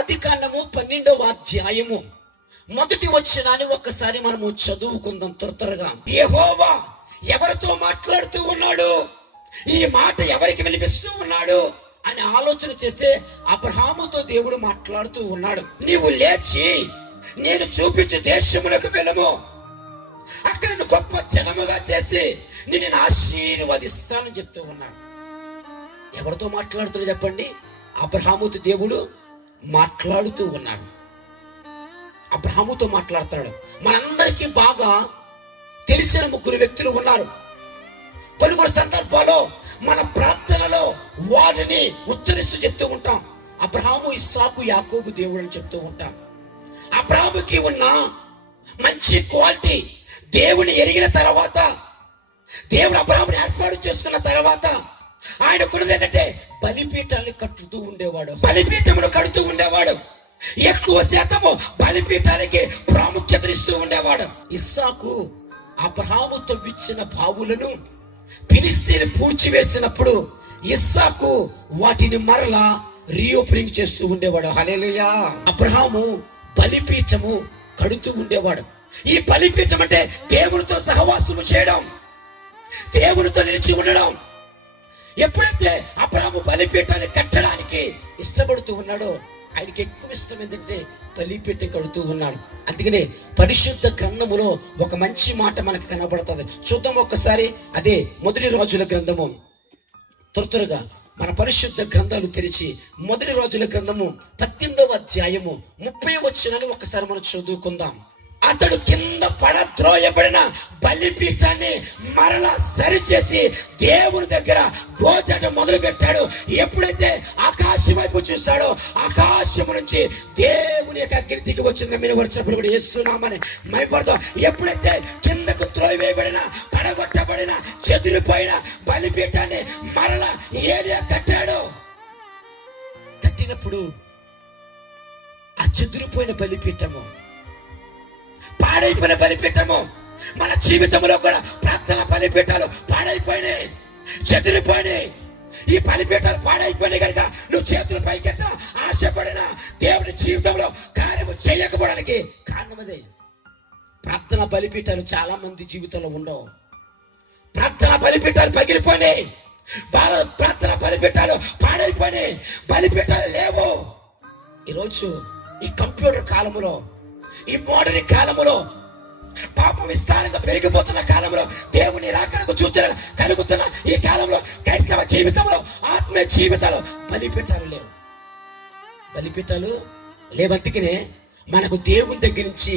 అది కాండము పన్నెండవ అధ్యాయము. మొదటి వచ్చినాన్ని ఒక్కసారి మనము చదువుకుందాం త్వర త్వరగా. యహోవా ఎవరితో మాట్లాడుతూ ఉన్నాడు? ఈ మాట ఎవరికి వినిపిస్తూ ఉన్నాడు? అని ఆలోచన చేస్తే అబ్రహాముతో దేవుడు మాట్లాడుతూ ఉన్నాడు. నీవు లేచి నేను చూపించే దేశములకు వెళ్ళము. అక్కడ గొప్ప జనముగా చేసి నేను ఆశీర్వదిస్తానని చెప్తూ ఉన్నాడు. ఎవరితో మాట్లాడుతున్నా చెప్పండి? అబ్రహాముతో దేవుడు మాట్లాడుతూ ఉన్నాడు. అబ్రహాముతో మాట్లాడుతున్నాడు మనందరికీ బాగా తెలిసిన ముగ్గురు వ్యక్తులు ఉన్నారు. కొన్ని కొన్ని సందర్భాల్లో మన ప్రార్థనలో వారిని ఉచ్చరిస్తూ చెప్తూ ఉంటాం. అబ్రహాము ఇస్సాకు యాకోబు దేవుడు అని చెప్తూ ఉంటాం. అబ్రహాముకి ఉన్న మంచి క్వాలిటీ దేవుని ఎరిగిన తర్వాత దేవుడు అబ్రహాముని ఏర్పాటు చేసుకున్న తర్వాత ఆయనకున్నది ఏంటంటే బలిపీఠాన్ని కట్టుతూ ఉండేవాడు. బలిపీఠమును కడుతూ ఉండేవాడు. ఎక్కువ శాతము బలిపీఠానికి ప్రాముఖ్యతనిస్తూ ఉండేవాడు. ఇస్సాకు అబ్రహాము తవ్వించిన బావులను పిలిస్తీని పూడ్చివేసినప్పుడు ఇస్సాకు వాటిని మరలా రీఓపెనింగ్ చేస్తూ ఉండేవాడు. హలేలుయా అబ్రహాము బలిపీఠము కడుతూ ఉండేవాడు. ఈ బలిపీఠం అంటే దేవునితో సహవాసము చేయడం దేవునితో నిలిచి ఉండడం ఎప్పుడైతే అబ్రాహము బలిపీఠాన్ని కట్టడానికి ఇష్టపడుతూ ఉన్నాడో ఆయనకి ఎక్కువ ఇష్టం ఏంటంటే బలిపీఠం కడుతూ ఉన్నాడు. అందుకనే పరిశుద్ధ గ్రంథములో ఒక మంచి మాట మనకు కనబడుతుంది. చూద్దాం ఒక్కసారి అదే మొదటి రోజుల గ్రంథము. త్వర త్వరగా మన పరిశుద్ధ గ్రంథాలు తెరిచి మొదటి రోజుల గ్రంథము పద్దెనిమిదవ అధ్యాయము ముప్పై వచ్చినని ఒకసారి మనం చదువుకుందాం. అతడు కింద పడద్రోయబడిన బలిపీఠాన్ని మరలా సరిచేసి దేవుని దగ్గర గోచట మొదలు పెట్టాడు ఎప్పుడైతే ఆకాశం వైపు చూస్తాడో ఆకాశము నుంచి దేవుని యొక్క అగ్ని దిగి వచ్చిన మీరు వచ్చినప్పుడు కూడా వేస్తున్నామని మైపడతాం ఎప్పుడైతే కిందకు త్రోయవేయబడిన పడగొట్టబడిన చెదిరిపోయిన బలిపీఠాన్ని మరలా ఏరియా కట్టాడు కట్టినప్పుడు ఆ చెదిరిపోయిన బలిపీఠము పాడైపోయిన బలిపీఠము మన జీవితంలో కూడా ప్రార్థన బలిపీఠాలు పాడైపోయినాయి. చెదిరిపోయినాయి ఈ బలిపీఠాలు పాడైపోయినాయి కనుక నువ్వు చేతులు పైకెత్త ఆశపడిన దేవుని జీవితంలో కార్యము చేయకపోవడానికి కారణం అదే ప్రార్థన బలిపీఠాలు చాలా మంది జీవితంలో ఉండవు. ప్రార్థన బలిపీఠాలు పగిలిపోయినాయి. భారత ప్రార్థన బలిపీఠాలు పాడైపోయినాయి. బలిపీఠాలు లేవు. ఈరోజు ఈ కంప్యూటర్ కాలములో ఈ మోడర్న్ కాలములో పాపం విస్తారంగా పెరిగిపోతున్న కాలంలో దేవుని రాకడకు సూచన కలుగుతున్న ఈ కాలంలో క్రైస్తవ జీవితంలో ఆత్మీయ జీవితాలు బలిపీఠాలు లేవు. బలిపీఠాలు లేవందుకనే మనకు దేవుని దగ్గర నుంచి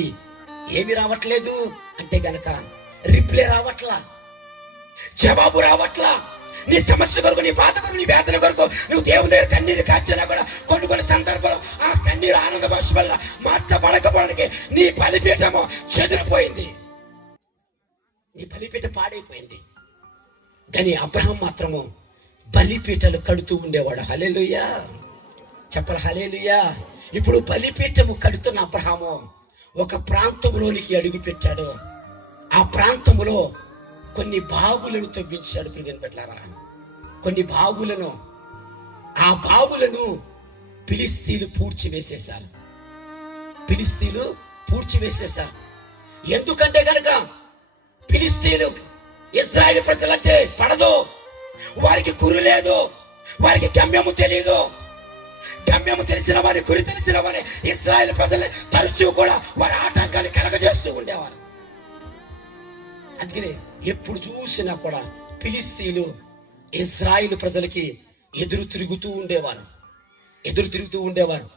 ఏమి రావట్లేదు అంటే గనక రిప్లై రావట్లా జవాబు రావట్లా. నీ సమస్య కొరకు నీ బాధ కొరకు నీ వేదన కొరకు నువ్వు దేవుని దగ్గర కన్నీరు కాచినా కూడా కొన్ని కొన్ని సందర్భాలు కన్నీరు ఆనంద భాషగా మార్చబడకపోవడానికి నీ బలిపీఠము చెదిరిపోయింది. నీ బలిపీఠ పాడైపోయింది. కానీ అబ్రహం మాత్రము బలిపీఠలు కడుతూ ఉండేవాడు. హలేలుయ్యా చెప్పాలి హలేలుయ్యా ఇప్పుడు బలిపీఠము కడుతున్న అబ్రహాము ఒక ప్రాంతంలోనికి అడుగు పెట్టాడు. ఆ ప్రాంతంలో కొన్ని బావులను తవ్వించాడు. ప్రియని పెట్టారా కొన్ని బావులను ఆ బావులను పిలిస్తీలు పూడ్చి వేసేశారు. పిలిస్తీలు పూడ్చి వేసేశారు. ఎందుకంటే కనుక పిలిస్తీలు ఇస్రాయేల్ ప్రజలంటే పడదు. వారికి గురి లేదు. వారికి గమ్యము తెలియదు గమ్యము తెలిసిన వారి గురి తెలిసిన వారి ఇస్రాయల్ ప్రజలు తరచూ కూడా వారి ఆటంకాన్ని కలగజేస్తూ ఉండేవారు. అందుకనే ఎప్పుడు చూసినా కూడా పిలిస్తీలు ఇజ్రాయిల్ ప్రజలకి ఎదురు తిరుగుతూ ఉండేవారు. ఎదురు తిరుగుతూ ఉండేవారు.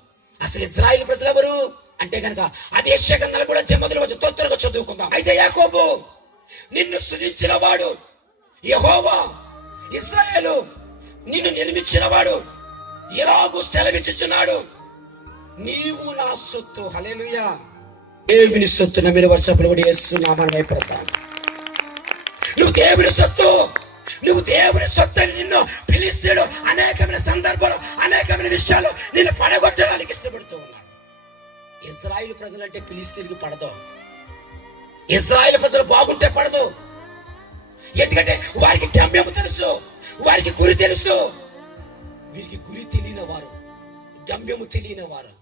అసలు ఇజ్రాయిల్ ప్రజలు ఎవరు అంటే కనుక అది యశ్యగంధాలు కూడా జమ్మదులు వచ్చి తొందరగా చదువుకుందాం. అయితే యాకోబు నిన్ను సృజించిన వాడు యహోవా. ఇస్రాయేలు నిన్ను నిర్మించిన వాడు ఇలాగూ సెలవిచ్చుచున్నాడు. నీవు నా సొత్తు. హలేలుయా దేవుని సొత్తు నమ్మిన వర్షపులు కూడా వేస్తున్నామని భయపడతాను నువ్వు దేవుని సొత్తు. నువ్వు దేవుని సొత్తు అని నిన్ను ఇజ్రాయిల్ ప్రజలంటే పడదు. ఇజ్రాయెల్ ప్రజలు బాగుంటే పడదు. ఎందుకంటే వారికి గమ్యము తెలుసు వారికి గురి తెలుసు. వీరికి గురి తెలియని వారు గమ్యము తెలియని వారు.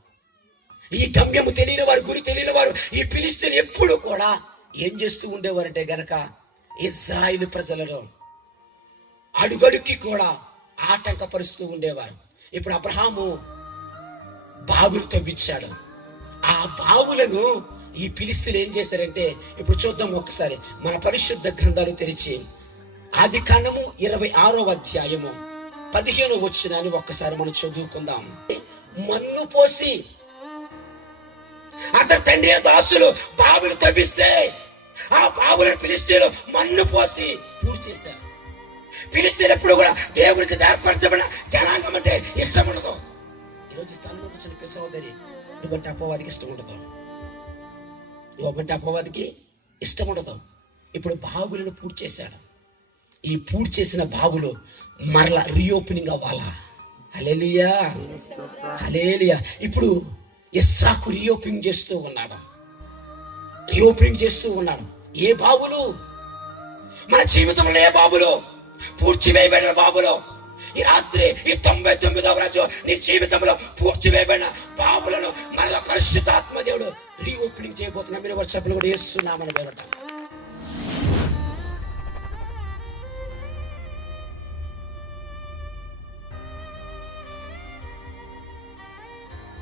ఈ గమ్యము తెలియని వారు గురి తెలియని వారు ఈ పిలిస్తీన్ ఎప్పుడు కూడా ఏం చేస్తూ ఉండేవారంటే గనక ఇజ్రాయిల్ ప్రజలలో అడుగడుక్కి కూడా ఆటంకపరుస్తూ ఉండేవారు. ఇప్పుడు అబ్రహాము బావులు తవ్వించాడు ఆ బావులను ఈ పిలిస్తులు ఏం చేశారంటే ఇప్పుడు చూద్దాం ఒక్కసారి. మన పరిశుద్ధ గ్రంథాలు తెరిచి ఆది కాండము ఇరవై ఆరో అధ్యాయము పదిహేను వచ్చినాన్ని ఒక్కసారి మనం చదువుకుందాం. మన్ను పోసి అతని తండ్రి దాసులు బావులు తవ్విస్తే ఆ బావులను పిలిస్తే మన్ను పోసి పూర్తి చేశారు. పిలిస్తే ఎప్పుడు కూడా దేవుడి ఏర్పరచబడిన నువ్వంటే అపవాదికి ఇష్టం ఉండదు. నువ్వంటే అపవాదికి ఇష్టం ఉండదు. ఇప్పుడు బావులను పూర్తి చేశాడు. ఈ పూర్తి చేసిన బావులు మరలా రీఓపెనింగ్ అవ్వాలా? హలేలియా హలేలియా ఇప్పుడు ఇస్సాకు రీఓపెనింగ్ చేస్తూ ఉన్నాడు. రీఓపెనింగ్ చేస్తూ ఉన్నాడు. ఏ బాబులు మన జీవితంలో ఏ బాబులు పూర్చి వేయబడిన బాబులు ఈ రాత్రి ఈ తొంభై తొమ్మిదవ రోజు నీ జీవితంలో పూడ్చి వేయబడిన మరల పరిశుద్ధాత్మ దేవుడు రీఓపెనింగ్ చేయబోతున్నా మీరు వర్షాపులు కూడా వేస్తున్నామని పేరట